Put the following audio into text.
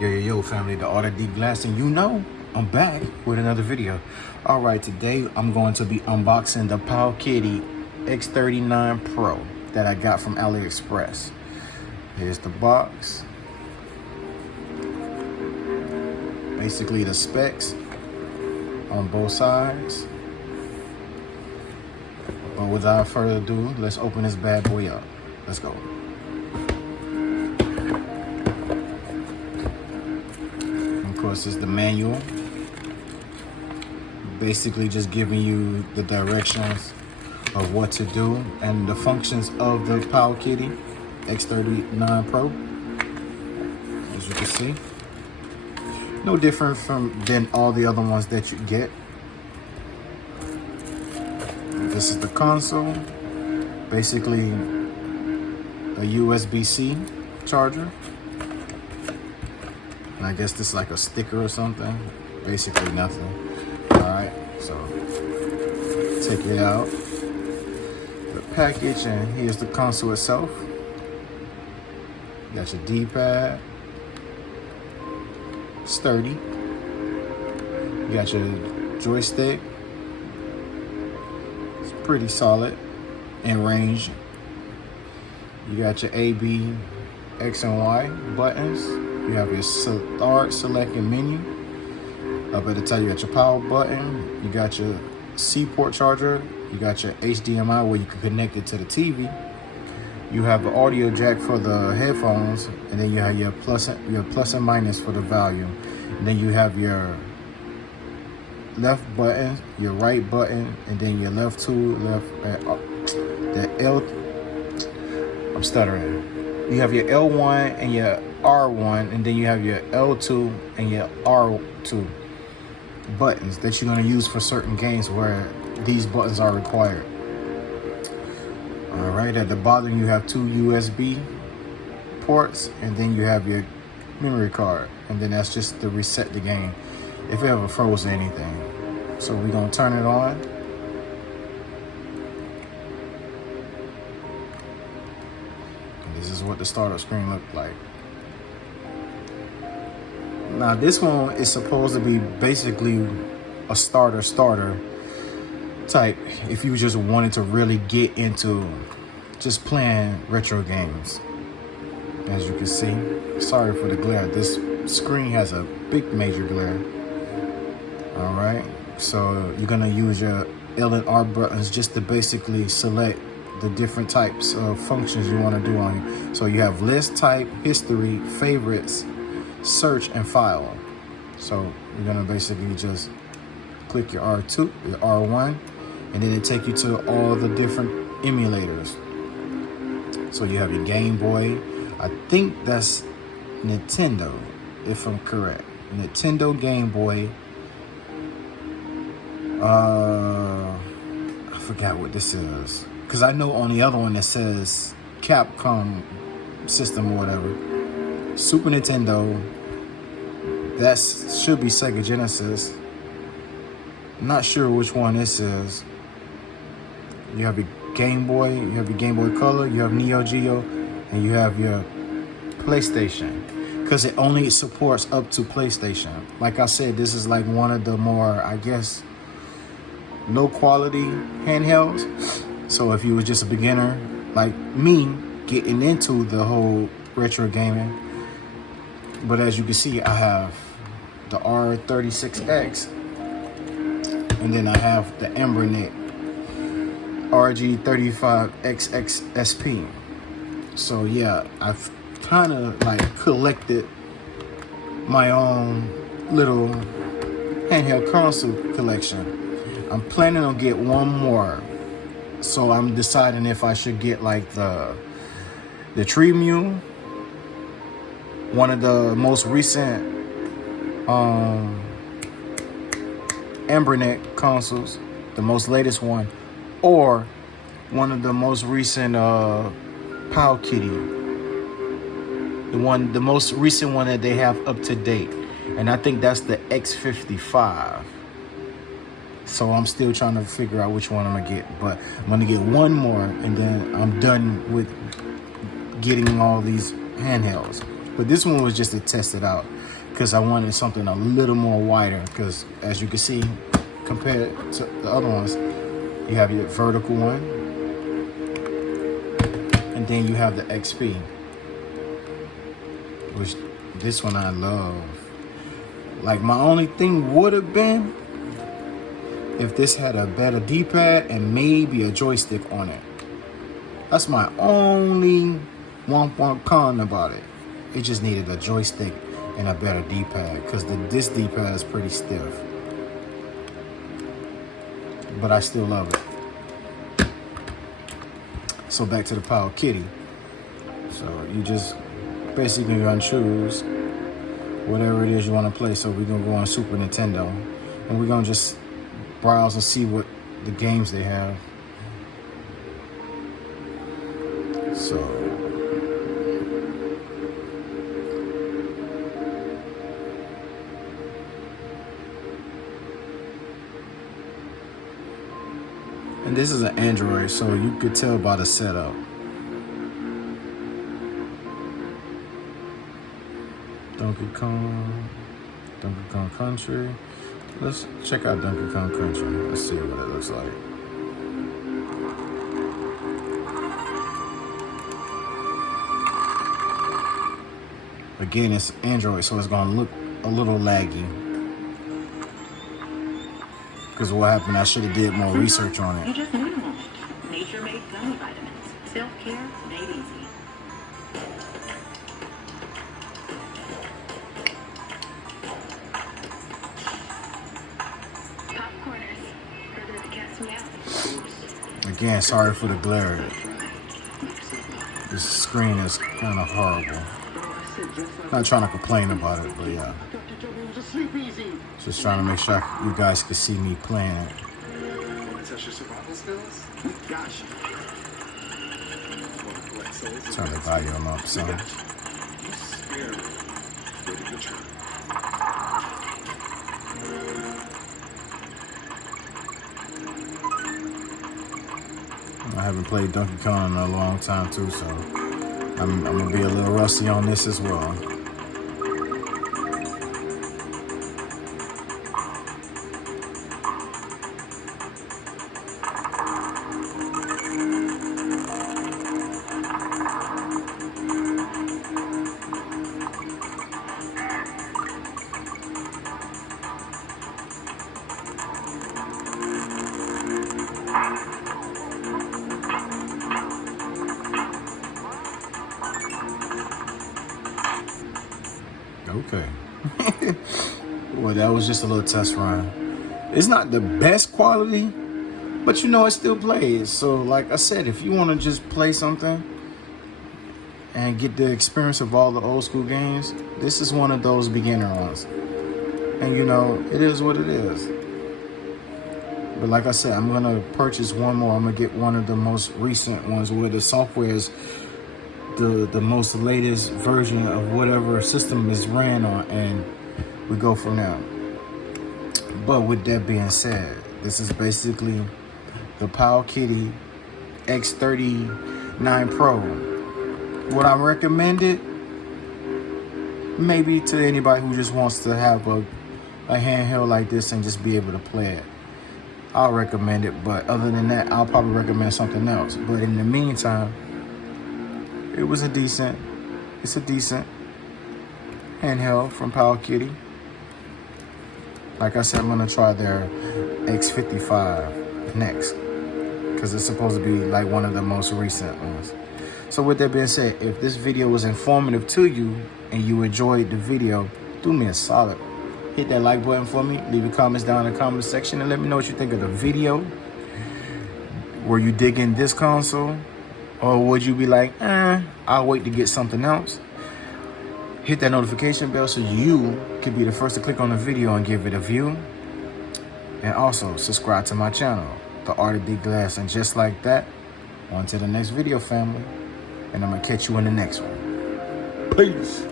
Yo, family, the Art of Deep Glass, and you know, I'm back with another video. All right, today I'm going to be unboxing the Powkiddy X39 Pro that I got from AliExpress. Here's the box. Basically the specs on both sides. But without further ado, let's open this bad boy up. Let's go. Of course, it's the manual, basically just giving you the directions of what to do and the functions of the Powkiddy X39 Pro. As you can see, no different than all the other ones that you get. This is the console, basically a USB-C charger. And I guess this is like a sticker or something. Basically nothing. Alright, so take it out. The package, and here's the console itself. You got your D-pad. Sturdy. You got your joystick. It's pretty solid in range. You got your A, B, X, and Y buttons. You have your start, select, and menu. Up at the top, you got your power button. You got your C port charger. You got your HDMI where you can connect it to the TV. You have the audio jack for the headphones, and then you have your plus and minus for the volume. And then you have your left button, your right button, and then your left two, the L. I'm stuttering. You have your L1 and your R1, and then you have your L2 and your R2 buttons that you're going to use for certain games where these buttons are required. All right, at the bottom you have two USB ports, and then you have your memory card, and then that's just to reset the game if it ever froze or anything. So we're going to turn it on. This is what the startup screen looked like. Now this one is supposed to be basically a starter type if you just wanted to really get into just playing retro games. As you can see, sorry for the glare. This screen has a big major glare. All right, so you're gonna use your L and R buttons just to basically select the different types of functions you want to do on it. So you have list, type, history, favorites, search, and file. So you're gonna basically just click your R2, your R1, and then it take you to all the different emulators. So you have your Game Boy. I think that's Nintendo, if I'm correct. Nintendo Game Boy. I forgot what this is, because I know on the other one that says Capcom system or whatever. Super Nintendo. That should be Sega Genesis. I'm not sure which one this is. You have your Game Boy, you have your Game Boy Color, you have Neo Geo, and you have your PlayStation. Because it only supports up to PlayStation. Like I said, this is like one of the more, I guess, low quality handhelds. So if you were just a beginner like me getting into the whole retro gaming, but as you can see, I have the R36X, and then I have the Embernet RG35XXSP. So yeah, I've kind of like collected my own little handheld console collection. I'm planning on get one more, so I'm deciding if I should get like the Tree Mule, one of the most recent Embernet consoles, the most latest one, or one of the most recent Powkiddy, the most recent one that they have up to date, and I think that's the X55. So I'm still trying to figure out which one I'm gonna get, but I'm gonna get one more, and then I'm done with getting all these handhelds. But this one was just to test it out because I wanted something a little more wider, because as you can see, compared to the other ones, you have your vertical one, and then you have the XP, which this one I love. Like, my only thing would have been if this had a better D-pad and maybe a joystick on it. That's my only one con about it. It just needed a joystick and a better D-pad, because this D-pad is pretty stiff. But I still love it. So back to the Powkiddy. So you just basically gonna choose whatever it is you want to play. So we're gonna go on Super Nintendo, and we're gonna just browse and see what the games they have. So and this is an Android, so you could tell by the setup. Donkey Kong Country. Let's check out Donkey Kong Country. Let's see what it looks like. Again, it's Android, so it's gonna look a little laggy. Because what happened, I should have did more research on it. You just minimum. Nature-made gummy vitamins. Self-care made easy. Popcorners. Further the cat's meow. Again, sorry for the glare. This screen is kind of horrible. Not trying to complain about it, but yeah. Just trying to make sure you guys can see me playing it. Turn the volume up, son. I haven't played Donkey Kong in a long time too, so I'm gonna be a little rusty on this as well. Okay. Well, that was just a little test run. It's not the best quality, but you know, it still plays. So like I said, if you want to just play something and get the experience of all the old school games, this is one of those beginner ones. And you know, it is what it is. But like I said, I'm gonna purchase one more. I'm gonna get one of the most recent ones where the software is the most latest version of whatever system is ran on, and we go from there. But with that being said, this is basically the Powkiddy X39 Pro. Would I recommend it? Maybe to anybody who just wants to have a handheld like this and just be able to play it. I'll recommend it, but other than that, I'll probably recommend something else. But in the meantime, it's a decent handheld from Powkiddy. Like I said, I'm gonna try their X55 next, because it's supposed to be like one of the most recent ones. So with that being said, if this video was informative to you and you enjoyed the video, do me a solid. Hit that like button for me. Leave your comments down in the comment section and let me know what you think of the video. Were you digging this console? Or would you be like, I'll wait to get something else? Hit that notification bell so you can be the first to click on the video and give it a view. And also subscribe to my channel, The Art of D Glass. And just like that, on to the next video, family. And I'm gonna catch you in the next one. Peace.